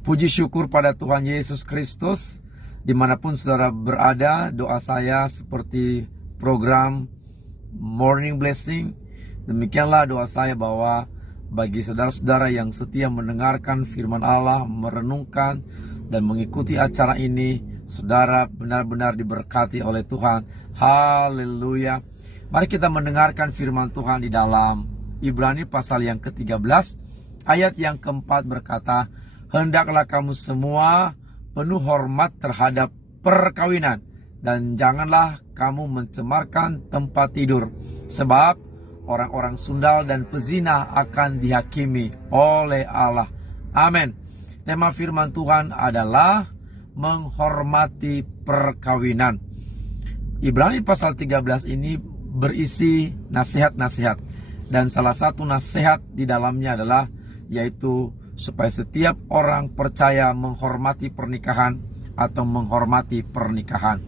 Puji syukur pada Tuhan Yesus Kristus. Dimanapun saudara berada, doa saya seperti program Morning Blessing. Demikianlah doa saya bahwa bagi saudara-saudara yang setia mendengarkan firman Allah, merenungkan dan mengikuti acara ini, saudara benar-benar diberkati oleh Tuhan. Haleluya. Mari kita mendengarkan firman Tuhan di dalam Ibrani pasal yang ke-13, ayat yang keempat berkata, hendaklah kamu semua penuh hormat terhadap perkawinan, dan janganlah kamu mencemarkan tempat tidur, sebab orang-orang sundal dan pezina akan dihakimi oleh Allah. Amin. Tema firman Tuhan adalah menghormati perkawinan. Ibrani pasal 13 ini berisi nasihat-nasihat, dan salah satu nasihat di dalamnya adalah yaitu supaya setiap orang percaya menghormati pernikahan atau menghormati pernikahan.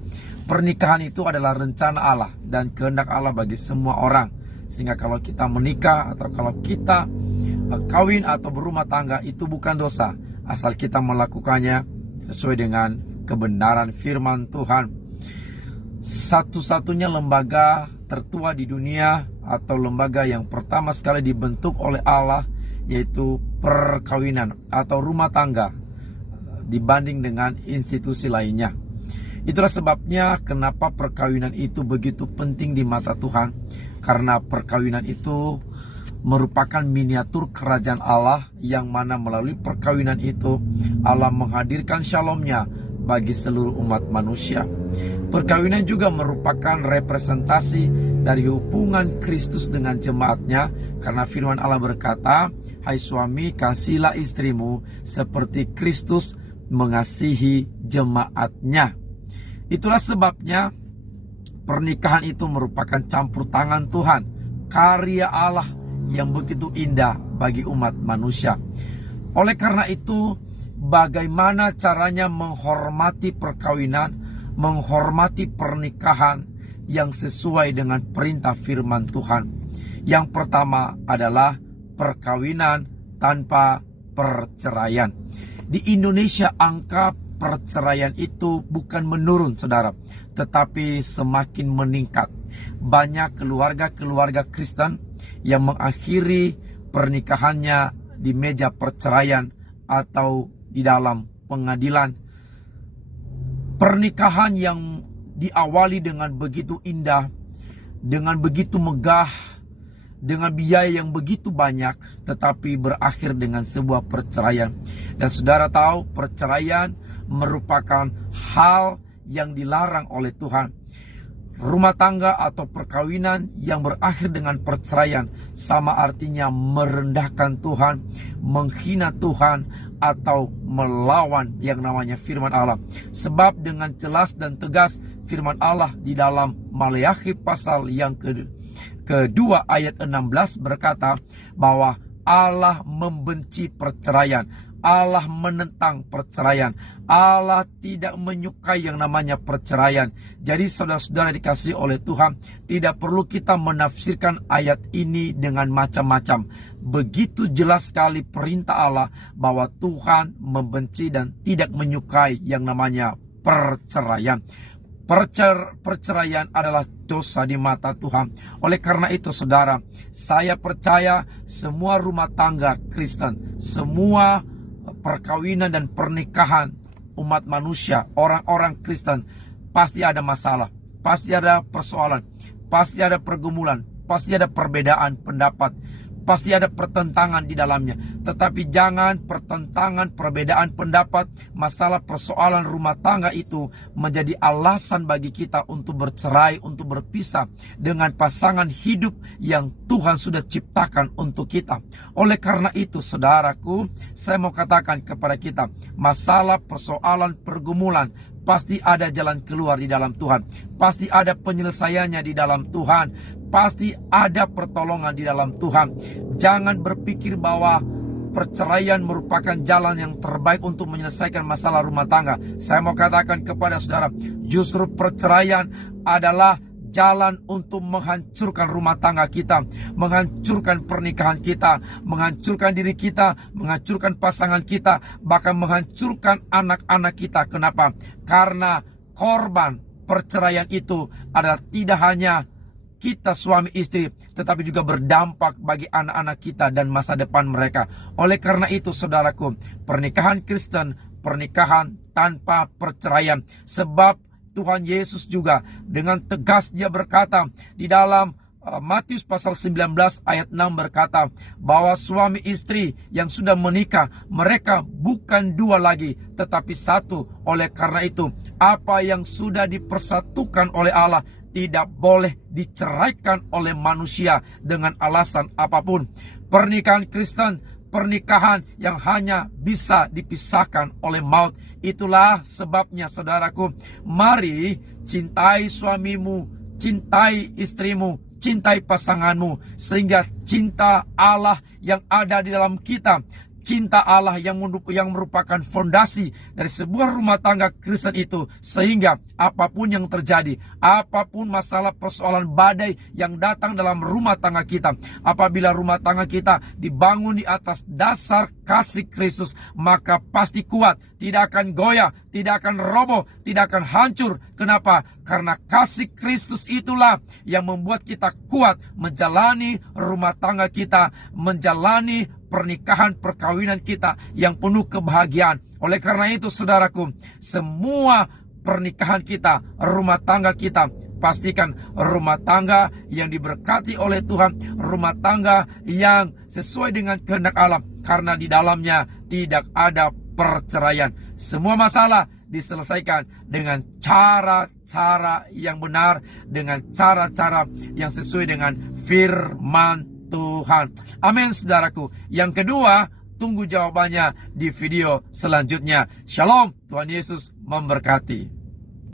Pernikahan itu adalah rencana Allah dan kehendak Allah bagi semua orang. Sehingga kalau kita menikah atau kalau kita kawin atau berumah tangga itu bukan dosa, asal kita melakukannya sesuai dengan kebenaran firman Tuhan. Satu-satunya lembaga tertua di dunia atau lembaga yang pertama sekali dibentuk oleh Allah yaitu perkawinan atau rumah tangga dibanding dengan institusi lainnya. Itulah sebabnya kenapa perkawinan itu begitu penting di mata Tuhan, karena perkawinan itu merupakan miniatur kerajaan Allah yang mana melalui perkawinan itu Allah menghadirkan shalom-Nya bagi seluruh umat manusia. Perkawinan juga merupakan representasi dari hubungan Kristus dengan jemaatnya, karena firman Allah berkata, hai suami, kasihilah istrimu seperti Kristus mengasihi jemaatnya. Itulah sebabnya pernikahan itu merupakan campur tangan Tuhan, karya Allah yang begitu indah bagi umat manusia. Oleh karena itu, bagaimana caranya menghormati perkawinan, menghormati pernikahan yang sesuai dengan perintah firman Tuhan? Yang pertama adalah perkawinan tanpa perceraian. Di Indonesia angka perceraian itu bukan menurun, saudara, tetapi semakin meningkat. Banyak keluarga-keluarga Kristen yang mengakhiri pernikahannya di meja perceraian atau di dalam pengadilan. Pernikahan yang diawali dengan begitu indah, dengan begitu megah, dengan biaya yang begitu banyak, tetapi berakhir dengan sebuah perceraian. Dan saudara tahu, perceraian merupakan hal yang dilarang oleh Tuhan. Rumah tangga atau perkawinan yang berakhir dengan perceraian sama artinya merendahkan Tuhan, menghina Tuhan, atau melawan yang namanya firman Allah. Sebab dengan jelas dan tegas firman Allah di dalam Maleakhi pasal yang kedua ayat 16 berkata bahwa Allah membenci perceraian. Allah menentang perceraian. Allah tidak menyukai yang namanya perceraian. Jadi saudara-saudara dikasihi oleh Tuhan, tidak perlu kita menafsirkan ayat ini dengan macam-macam. Begitu jelas sekali perintah Allah bahwa Tuhan membenci dan tidak menyukai yang namanya perceraian. Perceraian adalah dosa di mata Tuhan. Oleh karena itu saudara, saya percaya semua rumah tangga Kristen, semua perkawinan dan pernikahan umat manusia, orang-orang Kristen, pasti ada masalah, pasti ada persoalan, pasti ada pergumulan, pasti ada perbedaan pendapat, pasti ada pertentangan di dalamnya. Tetapi jangan pertentangan, perbedaan pendapat, masalah persoalan rumah tangga itu menjadi alasan bagi kita untuk bercerai, untuk berpisah dengan pasangan hidup yang Tuhan sudah ciptakan untuk kita. Oleh karena itu saudaraku, saya mau katakan kepada kita, masalah persoalan pergumulan pasti ada jalan keluar di dalam Tuhan. Pasti ada penyelesaiannya di dalam Tuhan. Pasti ada pertolongan di dalam Tuhan. Jangan berpikir bahwa perceraian merupakan jalan yang terbaik untuk menyelesaikan masalah rumah tangga. Saya mau katakan kepada saudara, justru perceraian adalah jalan untuk menghancurkan rumah tangga kita, menghancurkan pernikahan kita, menghancurkan diri kita, menghancurkan pasangan kita, bahkan menghancurkan anak-anak kita. Kenapa? Karena korban perceraian itu adalah tidak hanya kita suami istri, tetapi juga berdampak bagi anak-anak kita dan masa depan mereka. Oleh karena itu, saudaraku, pernikahan Kristen, pernikahan tanpa perceraian. Sebab Tuhan Yesus juga dengan tegas dia berkata di dalam Matius pasal 19 ayat 6 berkata bahwa suami istri yang sudah menikah, mereka bukan dua lagi tetapi satu. Oleh karena itu, apa yang sudah dipersatukan oleh Allah tidak boleh diceraikan oleh manusia dengan alasan apapun. Pernikahan Kristen, pernikahan yang hanya bisa dipisahkan oleh maut. Itulah sebabnya, saudaraku, mari cintai suamimu, cintai istrimu, cintai pasanganmu, sehingga cinta Allah yang ada di dalam kita, cinta Allah yang merupakan fondasi dari sebuah rumah tangga Kristen itu, sehingga apapun yang terjadi, apapun masalah persoalan badai yang datang dalam rumah tangga kita, apabila rumah tangga kita dibangun di atas dasar kasih Kristus, maka pasti kuat, tidak akan goyah, tidak akan roboh, tidak akan hancur. Kenapa? Karena kasih Kristus itulah yang membuat kita kuat menjalani rumah tangga kita, menjalani pernikahan perkawinan kita yang penuh kebahagiaan. Oleh karena itu, saudaraku, semua pernikahan kita, rumah tangga kita, pastikan rumah tangga yang diberkati oleh Tuhan, rumah tangga yang sesuai dengan kehendak Allah, karena di dalamnya tidak ada perceraian. Semua masalah diselesaikan dengan cara-cara yang benar, dengan cara-cara yang sesuai dengan firman Tuhan. Amin, saudaraku. Yang kedua, tunggu jawabannya di video selanjutnya. Shalom, Tuhan Yesus memberkati.